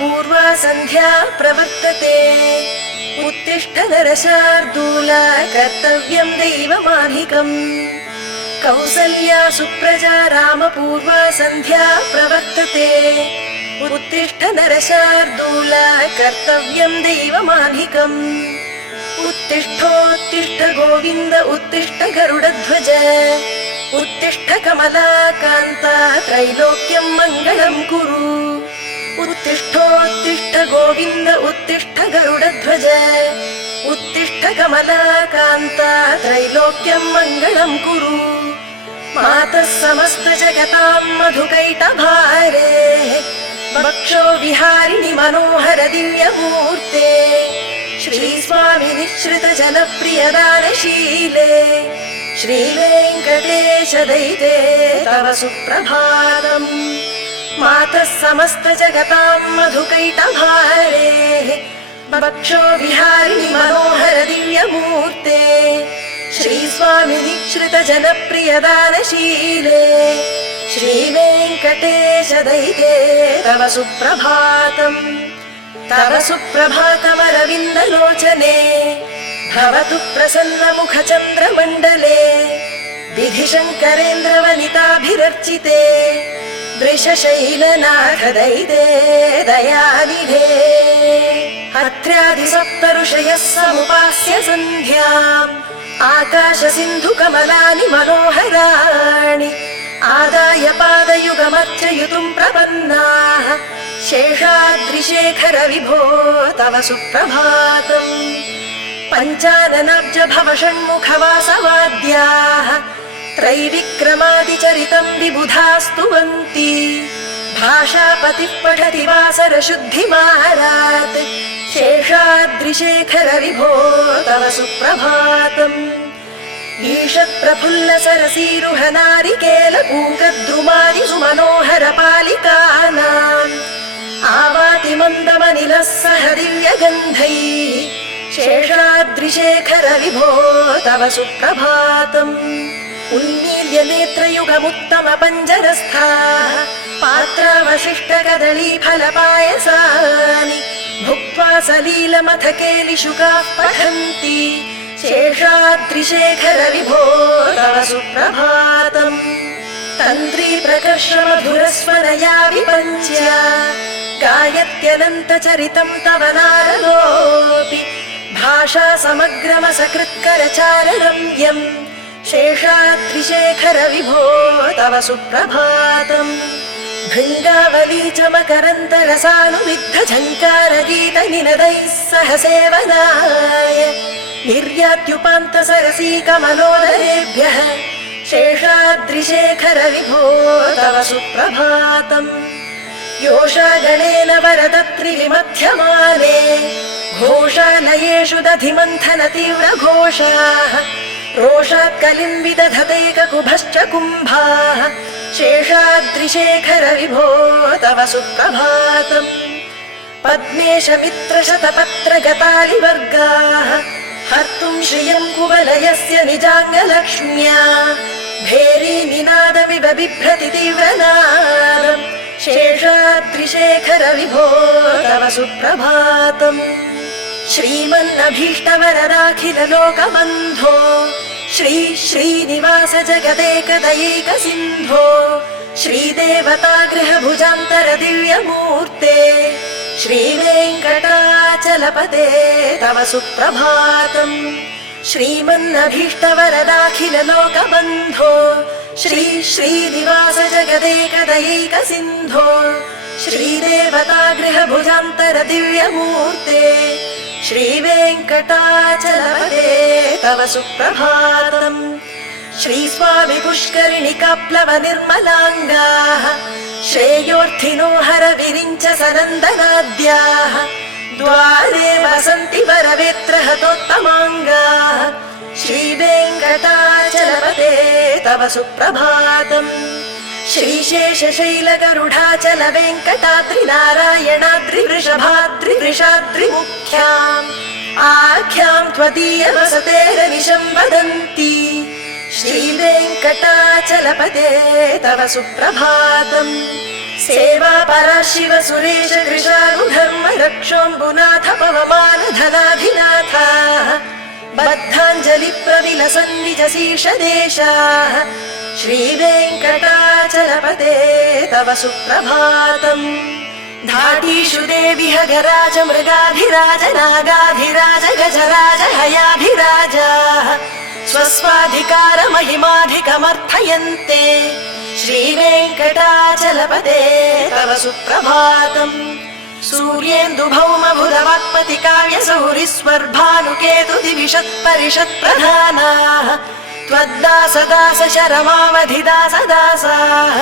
पूर्वा सन्ध्या प्रवर्तते। उत्तिष्ठ नरशार्दूल कर्तव्यं दैवमान्निकम्। कौसल्या सुप्रजा रामपूर्वा सन्ध्या प्रवर्तते। उत्तिष्ठ नरशार्दूल कर्तव्यं दैवमान्निकम्। उत्तिष्ठोत्तिष्ठ गोविन्द उत्तिष्ठ गरुडध्वज। उत्तिष्ठ कमलाकान्ता त्रैलोक्यं मङ्गलं कुरु। उत्तिष्ठोत्तिष्ठ गोविन्द उत्तिष्ठ गरुडध्वज। उत्तिष्ठ कमलाकान्ता त्रैलोक्यं मङ्गलं कुरु। मातः समस्त जगतां मधुकैटभारे। वक्षो विहारिणि मनोहर दिव्यमूर्ते। श्रीस्वामि निःश्रित जनप्रियदानशीले। श्रीवेङ्कटेश दयिते तव सुप्रभातम्। मातः समस्त जगतां मधुकैटभारे। वक्षो विहारिणि मनोहर दिव्यमूर्ते। श्रीस्वामि निःश्रित जनप्रियदानशीले। श्रीवेङ्कटेश दयिते तव सुप्रभातम्। तव सुप्रभातमरविन्दलोचने। भवतु प्रसन्नमुख चन्द्रमण्डले। विधिशङ्करेन्द्रवनिताभिरर्चिते। वृषशैलनाथ दयिते दयानिधे। अत्र्यादि सप्तऋषयः समुपास्य सन्ध्याम्। आकाश सिन्धु कमलानि मनोहराणि। आदाय पादयुगमर्चयितुं प्रपन्नाः। शेषाद्रिशेखर विभो तव सुप्रभातम्। पञ्चाननाब्ज भव षण्मुख वासवाद्याः। त्रैविक्रमादिचरितं विबुधा स्तुवन्ति। भाषापतिः पठति वासर शुद्धिमाहारात्। शेषाद्रिशेखर विभो तव सुप्रभातम्। ईषत् प्रफुल्ल सरसीरुह नारिकेल पूगद्रुमादि सुमनोहर पालिकानाम्। आवाति मन्दमनिलः सह दिव्यगन्धैः। शेषाद्रिशेखर विभो तव सुप्रभातम्। उन्मील्य नेत्रयुगमुत्तम पञ्जरस्थाः। पात्रावशिष्ट कदली फलपायसानि। भुक्त्वा सलीलमथ केलिशुकाः पठन्ति। शेषाद्रिशेखर विभो तव सुप्रभातम्। तन्त्री प्रकर्ष मधुरस्वरया विपञ्च्य। गायत्यनन्तचरितं तव नारदोऽपि। भाषा समग्रमसकृत्करचाररम्यम्। शेषाद्रिशेखर विभो तव सुप्रभातम्। भृङ्गावली च मकरन्तरसानुविद्ध झङ्कार गीत निनदैः सह सेवनाय। निर्यात्युपान्त सरसी कमलोदरेभ्यः। शेषाद्रिशेखर विभो तव सुप्रभातम्। योषागणेन वरदत्रिविमध्यमाने। घोषालयेषु दधिमन्थन तीव्र घोषाः। रोषात् कलिं विदधतेककुभश्च कुम्भाः। शेषाद्रिशेखर विभो तव सुप्रभातम्। पद्मेश मित्र शतपत्र गतालिवर्गाः। हर्तुं श्रियं कुवलयस्य निजाङ्गलक्ष्म्या। भेरी निनादमिव बिभ्रति तीव्रनादम्। शेषाद्रिशेखर विभो तव सुप्रभातम्। श्रीमन्नभीष्टवरदाखिल लोकबन्धो। श्री श्रीनिवास जगदेकदैक सिन्धो। श्रीदेवतागृह भुजान्तर दिव्यमूर्ते। श्रीवेङ्कटाचलपते तव सुप्रभातम्। श्रीमन्नभीष्टवरदाखिल लोकबन्धो। श्री श्रीनिवास जगदेकदैक सिन्धो। श्रीदेवतागृह भुजान्तर दिव्यमूर्ते। श्रीवेङ्कटाचलपते तव सुप्रभातम्। श्रीस्वामि पुष्करिणिकाप्लव निर्मलाङ्गाः। श्रेयोर्थिनो हर विरिञ्च सनन्दनाद्याः। द्वारे वसन्ति वरवेत्र हतोत्तमाङ्गाः। श्रीवेङ्कटाचलपते तव सुप्रभातम्। श्रीशेषशैलगरुडाचल वेङ्कटाद्रि नारायणाद्रि वृषभाद्रि वृषाद्रिमुख्याम्। आख्यां त्वदीय वसतेरनिशं वदन्ति। श्रीवेङ्कटाचलपते तव सुप्रभातम्। सेवा परा शिव सुरेश कृशानु धर्म रक्षोऽम्बुनाथ पवमान धनाधिनाथ बद्धाञ्जलि प्रविलसन् निज शीर्ष देशाः श्रीवेङ्कटाचलपते तव सुप्रभातम् धाटीषु देवि गराज मृगाधिराज नागाधिराज गजराज हयाधिराजाः स्वस्वाधिकार महिमाधिकमर्थयन्ते श्रीवेङ्कटाचलपते तव सुप्रभातम् सूर्येन्दु भौम बुधवाक्पति काव्य सौरिस्वर्भानुकेतु दिविशत् परिषत् प्रधानाः त्वद्दास दास शरमावधि दास दासाः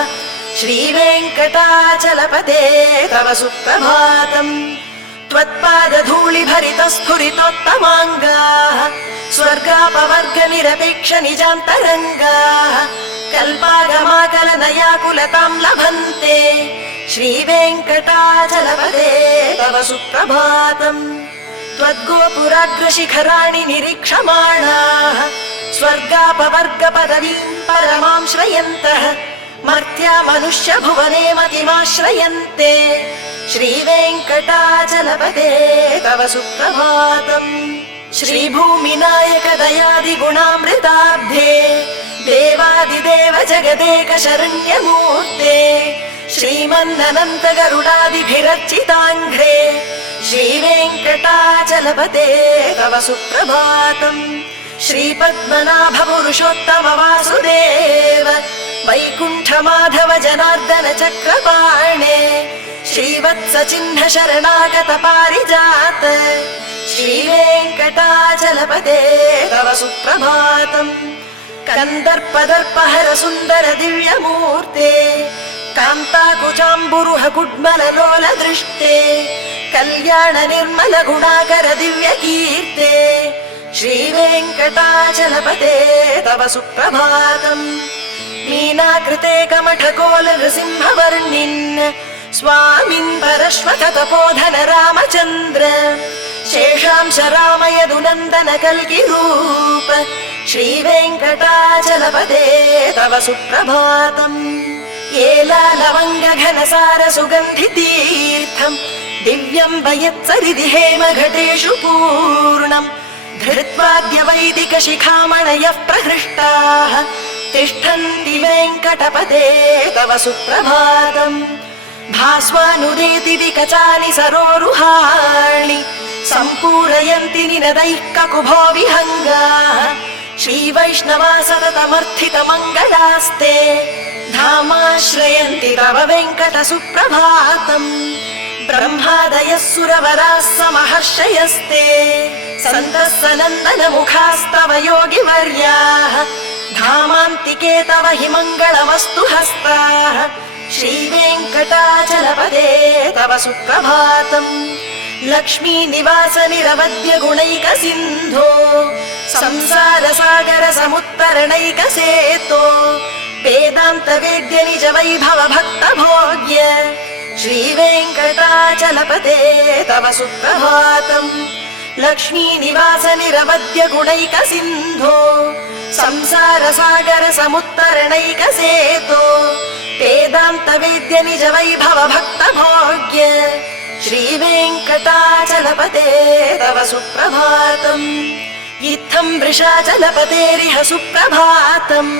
श्रीवेङ्कटाचलपते तव सुप्रभातम् त्वत्पाद धूलि भरित स्फुरितोत्तमाङ्गाः स्वर्गापवर्ग निरपेक्ष निजान्तरङ्गाः कल्पागमाकलनयाकुलतां लभन्ते श्रीवेङ्कटाचलपते तव सुप्रभातम् त्वद्गोपुराग्रशिखराणि निरीक्षमाणाः स्वर्गापवर्ग पदवीं परमां श्रयन्तः मर्त्या मनुष्य भुवने मतिमाश्रयन्ते श्रीवेङ्कटाचलपते तव सुप्रभातम् श्रीभूमिनायक दयादि गुणामृताब्धे देवादिदेव जगदेक शरण्यमूर्ते श्रीमन्ननन्त गरुडादिभिरर्चिताङ्घ्रे श्रीवेङ्कटाचलपते तव सुप्रभातम् श्रीपद्मनाभ पुरुषोत्तम वासुदेव वैकुण्ठ माधव जनार्दन चक्रपाणे श्रीवत्स चिह्न शरणागत पारिजात श्रीवेङ्कटाचलपते तव सुप्रभातम् कन्दर्पदर्पहर सुन्दर दिव्यमूर्ते कान्ताकुचाम्बुरुह कुड्मललोल दृष्टे कल्याण निर्मल गुणाकर दिव्य कीर्ते श्रीवेङ्कटाचलपते तव सुप्रभातम् मीनाकृते कमठकोल नृसिंहवर्णिन् स्वामिन् परश्वत तपोधन रामचन्द्र शेषांश रामयदुनन्दन कल्किरूप श्रीवेङ्कटाचलपते तव सुप्रभातम् एलालवङ्ग घनसार सुगन्धितीर्थम् दिव्यं वयत्सरिदि हेमघटेषु पूर्णम् धृत्वाद्य वैदिक शिखामणयः प्रहृष्टाः तिष्ठन्ति वेङ्कटपते तव सुप्रभातम् भास्वानुदेति विकचानि सरोरुहाणि सम्पूरयन्ति निनदैः ककुभो विहङ्गाः श्रीवैष्णवा सततमर्थित मङ्गलास्ते धामाश्रयन्ति तव वेङ्कट सुप्रभातम् ब्रह्मादयः सुरवराः समहर्षयस्ते सन्तः सनन्दन मुखास्तव योगिवर्याः धामान्तिके तव हि मङ्गलमस्तु हस्ताः श्रीवेङ्कटाचलपते तव सुप्रभातम् लक्ष्मी निवास निरवद्य गुणैक सिन्धो संसार सागर समुत्तरणैक सेतो वेदान्त वेद्य निज वैभव भक्त भोग्य श्रीवेङ्कटाचलपते तव सुप्रभातम् लक्ष्मी निवास निरवद्य गुणैक सिन्धो संसार सागर समुत्तरणैक सेतो वेदान्त वेद्य निज वैभव भक्त भोग्य श्रीवेङ्कटाचलपते तव सुप्रभातम् इत्थं वृषाचलपतेरिह सुप्रभातम्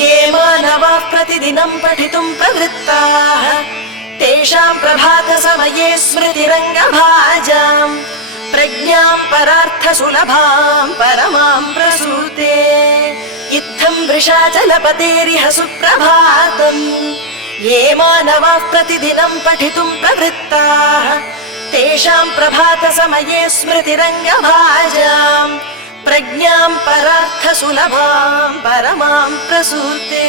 ये मानवाः प्रतिदिनं पठितुं प्रवृत्ताः तेषां प्रभात समये स्मृतिरङ्गभाजाम् प्रज्ञां परार्थ सुलभां परमां प्रसूते इत्थं वृषाचलपतेरिह सुप्रभातम् ये मानवाः प्रतिदिनं पठितुं प्रवृत्ताः तेषां प्रभात समये स्मृतिरङ्गभाजाम् प्रज्ञां परार्थ सुलभां परमां प्रसूते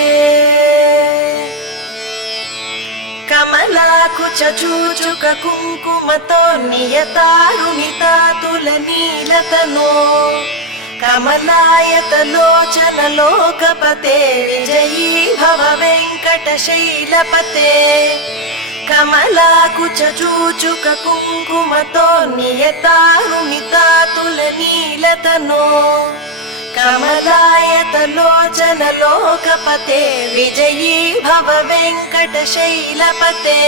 कमलाकुच चूचुक कुङ्कुमतो नियतारुणितातुलनीलतनो कमलायतलोचन लोकपते विजयी भव वेङ्कटशैलपते कमलाकुच चूचुक कुङ्कुमतो नियतारुणितातुलनीलतनो कमलायतलोचन लोकपते विजयी भव वेङ्कटशैलपते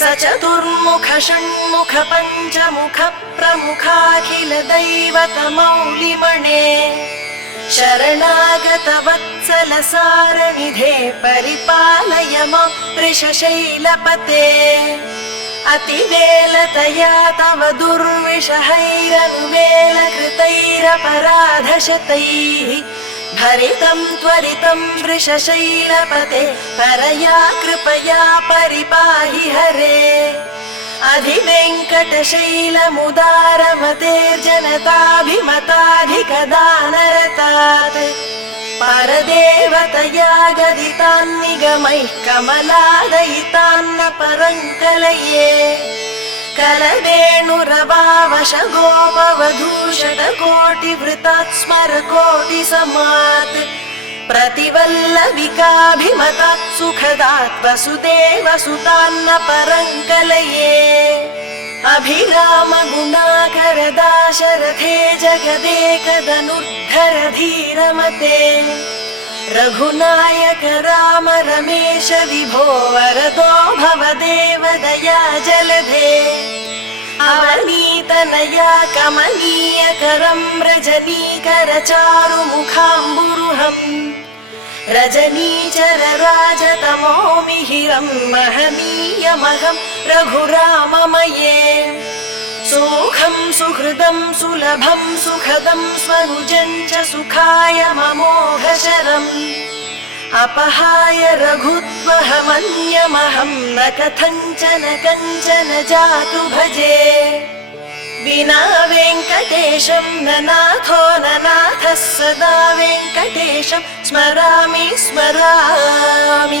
सचतुर्मुख षण्मुख पञ्चमुख प्रमुखाखिल दैवत मौलिमणे शरणागत वत्सल सारनिधे परिपालय मां वृषशैलपते अतिवेलतया तव दुर्विषहैरनुवेलकृतैरपराधशतैः भरितं त्वरितं वृषशैलपते परया कृपया परिपाहि हरे अधिवेङ्कटशैलमुदारमतेर्जनताभिमताधिकदानरतात् परदेवतया गदितान्निगमैः कमलादयितान्न परङ्कलये कलवेणुरवावश गोपवधूषटकोटिवृतात् स्मरकोटिसमात् प्रतिवल्लविकाभिमतात् सुखदात् वसुदेवसुतान्न परङ्कलये अभिराम गुणाकर दाशरथे जगदेकदनुद्धर धीरमते रघुनायक राम रमेश विभो वरदो भवदेव दया जलधे अवनीतनया कमनीयकरं रजनीकर चारुमुखाम्बुरुहम् रजनीचर राजतमो मिहिरं महनीयमहं रघुराममये सुखं सुहृदं सुलभं सुखदं स्वनुजं च सुखाय ममोघशरम् अपहाय रघुत्वहमन्यमहं न कथञ्चन कञ्चन जातु भजे विना वेङ्कटेशं न नाथो न नाथः सदा वेङ्कटेशं स्मरामि स्मरामि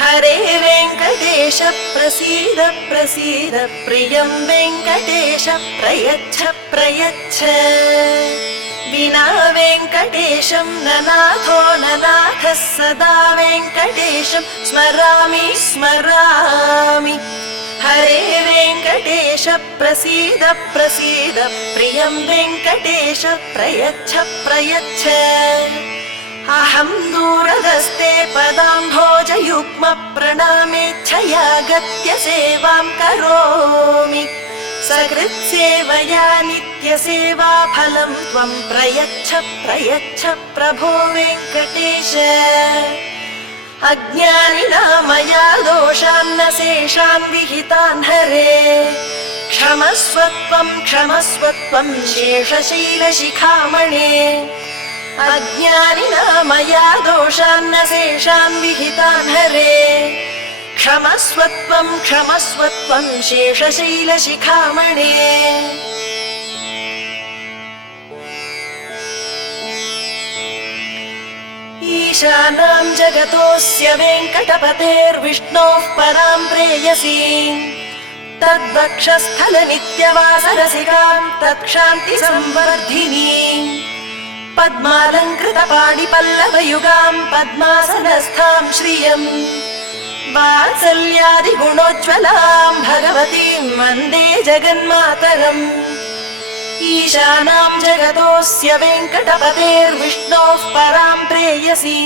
हरे वेङ्कटेश प्रसीद प्रसीद प्रियं वेङ्कटेश प्रयच्छ प्रयच्छ विना वेङ्कटेशं न नाथो न नाथः सदा वेङ्कटेशं स्मरामि स्मरामि हरे वेङ्कटेश प्रसीद प्रसीद प्रियं वेङ्कटेश प्रयच्छ प्रयच्छ अहं दूरदस्ते पदाम्भोजयुग्म प्रणामेच्छया गत्य सेवां करोमि सकृत्सेवया नित्यसेवा फलं त्वं प्रयच्छ प्रयच्छ प्रभो वेङ्कटेश अज्ञानिना मया दोषान्न शेषान् विहितान् हरे क्षमस्व त्वं शेषशैलशिखामणे अज्ञानिना मया दोषान्न शेषान् विहितान् हरे क्षमस्व त्वं शेषशैलशिखामणे ईशानां जगतोऽस्य वेङ्कटपतेर्विष्णोः परां प्रेयसी तद्वक्षस्थल नित्यवासरसिकां तत्क्षान्ति संवर्धिनीं पद्मालङ्कृत पाणिपल्लवयुगां पद्मासनस्थां श्रियम् वात्सल्यादिगुणोज्ज्वलां भगवतीं वन्दे जगन्मातरम् ईशानां जगतोऽस्य वेङ्कटपतेर्विष्णोः परां प्रेयसी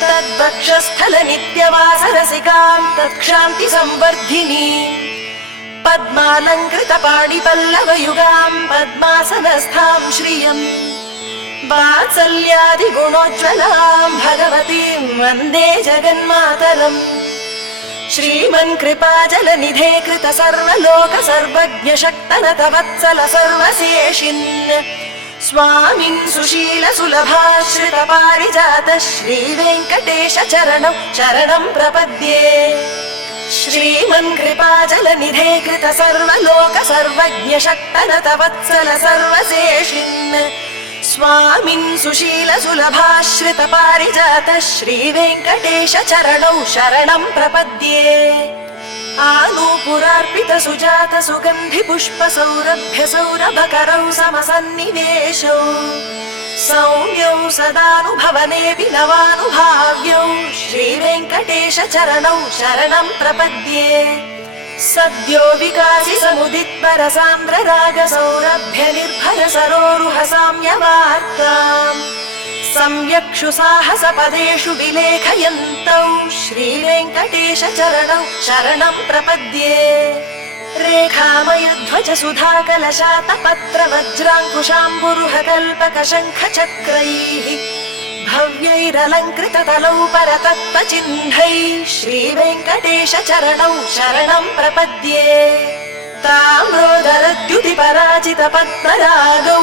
तद्वक्षस्थल नित्यवासरसिकां तत्क्षान्ति संवर्धिनी पद्मालङ्कृत पाणिपल्लवयुगां पद्मासनस्थां श्रियम् वात्सल्यादिगुणोज्ज्वलां भगवतीं वन्दे जगन्मातरम् श्रीमन्कृपाजलनिधे कृत सर्वलोक सर्वज्ञ शक्तनत वत्सल सर्वशेषिन् स्वामिन् सुशील सुलभाश्रित पारिजात श्रीवेङ्कटेश चरणं शरणं प्रपद्ये श्रीमन्कृपाजलनिधे कृत सर्वलोक सर्वज्ञ शक्तनत वत्सल सर्वशेषिन् स्वामिन् सुशील सुलभाश्रित पारिजात श्रीवेङ्कटेश चरणौ शरणं प्रपद्ये आनूपुरार्पित सुजात सुगन्धि पुष्प सौरभ्य सौरभकरौ समसन्निवेशौ सौम्यौ सदानुभवने विनवानुभाव्यौ श्रीवेङ्कटेश चरणौ शरणं प्रपद्ये सद्यो विकासि समुदित्पर सान्द्र राग सौरभ्य निर्भर सरोरुह साम्यवार्ताम् सम्यक्षु साहस पदेषु विलेखयन्तौ श्रीवेङ्कटेश चरणौ शरणं प्रपद्ये रेखामय ध्वज सुधा कलशात पत्र वज्राङ्कुशाम्बुरुह कल्पक शङ्ख चक्रैः भव्यैरलङ्कृत तलौ परतत्त्व चिह्नैः श्रीवेङ्कटेश चरणौ शरणं प्रपद्ये ताम्रोदरद्युति पराजित पद्मरागौ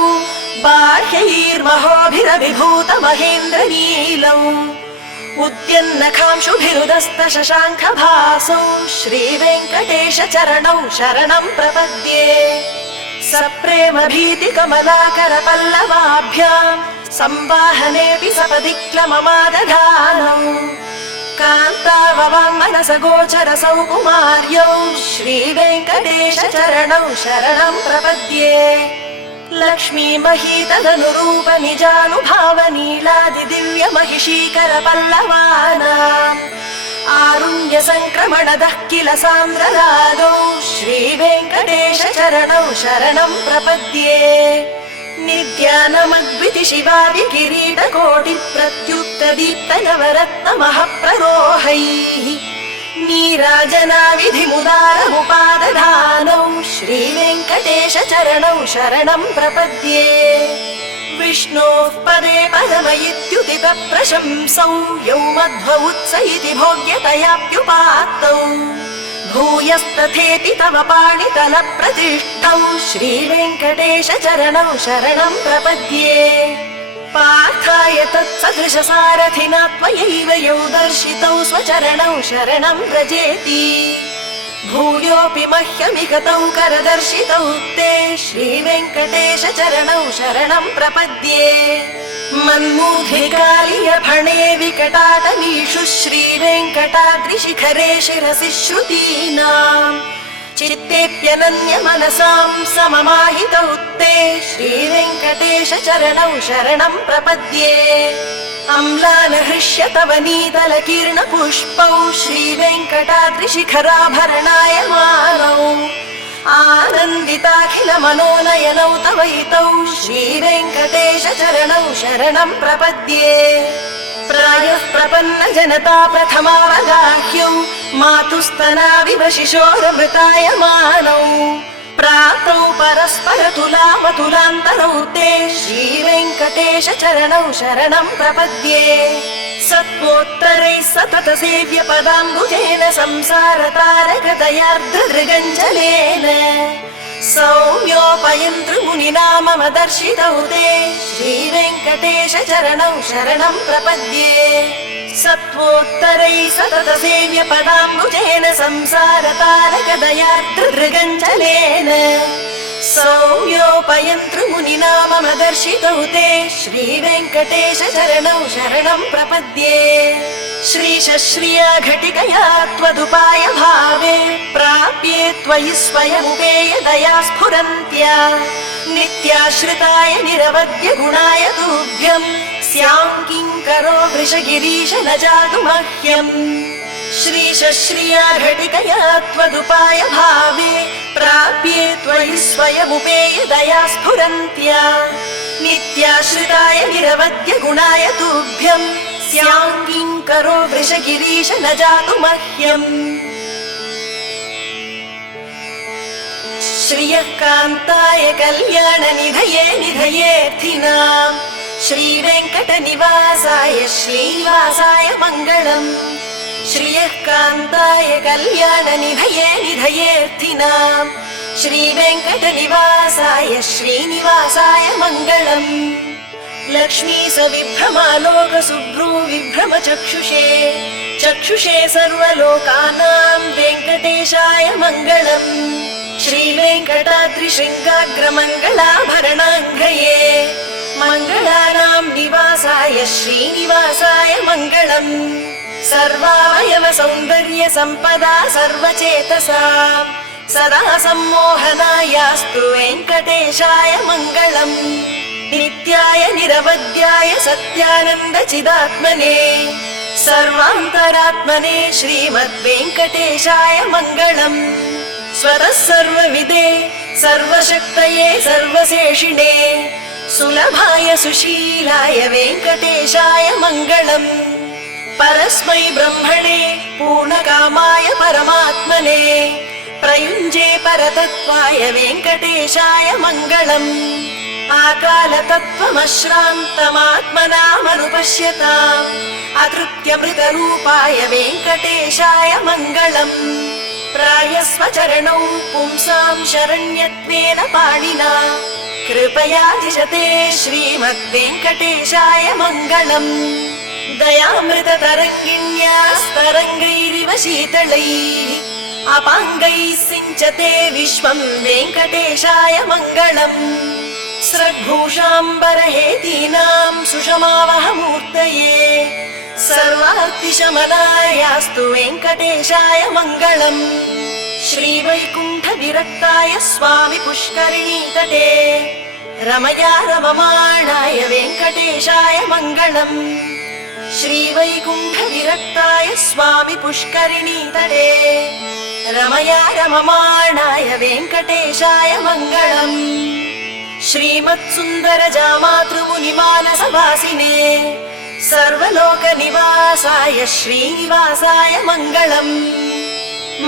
बाह्यैर्महोभिरभिभूत महेन्द्र नीलौ उद्यन्नखांशुभिरुदस्त शशाङ्ख भासौ श्रीवेङ्कटेश चरणौ शरणं प्रपद्ये सप्रेम भीति कमलाकर पल्लवाभ्याम् संवाहनेऽपि सपदि क्लममादधानौ कान्ताववाङ्मनस गोचर सौकुमार्यौ श्रीवेङ्कटेश चरणौ शरणं प्रपद्ये लक्ष्मी महीतदनुरूप निजानुभावनीलादि दिव्य महिषीकर पल्लवानाम् आरुण्य संक्रमणदः किल सान्द्र रागौ श्रीवेङ्कटेश चरणौ शरणं प्रपद्ये निद्यानमद्विति शिवादि किरीट कोटि प्रत्युत्त दीप्त नवरत्न महप्ररोहैः नीराजना विधिमुदारमुपादधानौ श्रीवेङ्कटेश चरणौ शरणं प्रपद्ये विष्णोः पदे परम इत्युदित प्रशंसौ यौ मध्व उत्स इति भोग्यतयाप्युपात्तौ भूयस्तथेति तव पाणितल प्रतिष्ठौ श्रीवेङ्कटेश चरणौ शरणं प्रपद्ये पार्थाय तत्सदृश सारथिना त्वयैव यौ दर्शितौ स्वचरणौ शरणं व्रजेति भूयोऽपि मह्यमिगतौ करदर्शितौ ते श्रीवेङ्कटेश चरणौ शरणं प्रपद्ये मन्मूर्धिकालीय फणे विकटाटवीषु श्रीवेङ्कटाद्रिशिखरे शिरसि श्रुतीनाम् चित्तेऽप्यनन्य मनसां सममाहितौ ते श्रीवेङ्कटेश चरणौ शरणं प्रपद्ये अम्लान हृष्य तव नीतल कीर्ण पुष्पौ श्रीवेङ्कटाद्रिशिखराभरणाय मानौ आनन्दिताखिल मनोनयनौ तवैतौ श्रीवेङ्कटेश चरणौ शरणं प्रपद्ये प्रायः प्रपन्न जनता प्रथमावगाह्यौ मातुस्तनाविव शिशोरमृताय मानौ प्रातौ परस्पर तुलावतुलान्तरौ ते श्रीवेङ्कटेश चरणौ शरणं प्रपद्ये सत्त्वोत्तरैः सतत सेव्य पदाम्बुजेन संसार तारकदयार्द्रदृगञ्जलेन सौम्योपयन्तृमुनिना मम दर्शितौ ते श्रीवेङ्कटेश चरणौ शरणं प्रपद्ये सत्त्वोत्तरैः सतत सेव्य पदाम्बुजेन संसार तारकदयार्द्रदृगञ्जलेन सौम्योपयन्तृमुनिना मम दर्शितौ ते श्रीवेङ्कटेश चरणौ शरणं प्रपद्ये श्रीशश्रिया घटिकया त्वदुपाय भावे प्राप्ये त्वयि स्वयमुपेय दया स्फुरन्त्या नित्याश्रिताय निरवद्य गुणाय तुभ्यं स्यां किङ्करो वृषगिरीश न जातु मह्यम् श्रीशश्रिया घटिकया त्वदुपाय भावे प्राप्ये त्वयि स्वयमुपेय दया स्फुरन्त्या नित्याश्रिताय निरवद्य गुणाय तुभ्यं स्यां किङ्करो वृषगिरीश न जातु मह्यम् श्रियः कान्ताय कल्याण निधये निधयेऽर्थिनाम् श्रीवेङ्कटनिवासाय श्रीनिवासाय मङ्गलम् श्रियः कान्ताय कल्याण निधये निधयेऽर्थिनाम् श्रीवेङ्कटनिवासाय श्रीनिवासाय मङ्गलम् लक्ष्मी सविभ्रमालोक सुभ्रू विभ्रम चक्षुषे चक्षुषे सर्वलोकानां वेङ्कटेशाय मङ्गलम् श्रीवेङ्कटाद्रिशृङ्गाग्रमङ्गलाभरणाङ्गये मङ्गलानां निवासाय श्रीनिवासाय मङ्गलम् सर्वावयव सौन्दर्य सम्पदा सर्वचेतसा सदा सम्मोहनायास्तु वेङ्कटेशाय मङ्गलम् नित्याय निरवद्याय सत्यानन्द चिदात्मने सर्वान्तरात्मने श्रीमद्वेङ्कटेशाय मङ्गलम् स्वतः सर्वविदे सर्वशक्तये सर्वशेषिणे सुलभाय सुशीलाय वेङ्कटेशाय मङ्गलम् परस्मै ब्रह्मणे पूर्णकामाय परमात्मने प्रयुञ्जे परतत्त्वाय वेङ्कटेशाय मङ्गलम् आकालतत्त्वमश्रान्तमात्मनामनुपश्यताम् अतृप्त्यमृतरूपाय वेङ्कटेशाय मङ्गलम् प्रायस्वचरणौ पुंसां शरण्यत्वेन पाणिना कृपया दिशते श्रीमद्वेङ्कटेशाय मङ्गलम् दयामृततरङ्गिण्यास्तरङ्गैरिव शीतलैः अपाङ्गैः सिञ्चते विश्वं वेङ्कटेशाय मङ्गलम् स्रग्भूषाम्बरहेतीनां सुषमावहमूर्तये सर्वार्तिशमनायास्तु वेङ्कटेशाय मङ्गलम् श्रीवैकुण्ठविरक्ताय स्वामि पुष्करिणीतटे रमया रममाणाय वेङ्कटेशाय मङ्गलम् श्रीवैकुण्ठविरक्ताय स्वामि पुष्करिणीतटे रमया रममाणाय वेङ्कटेशाय मङ्गलम् श्रीमत्सुन्दरजामातृमुनिमानसवासिने सर्वलोकनिवासाय श्रीनिवासाय मङ्गलम्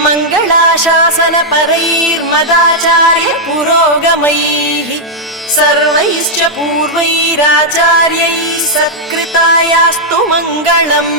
मङ्गलाशासनपरैर्मदाचार्य पुरोगमैः सर्वैश्च पूर्वैराचार्यैः सत्कृतायास्तु मङ्गलम्।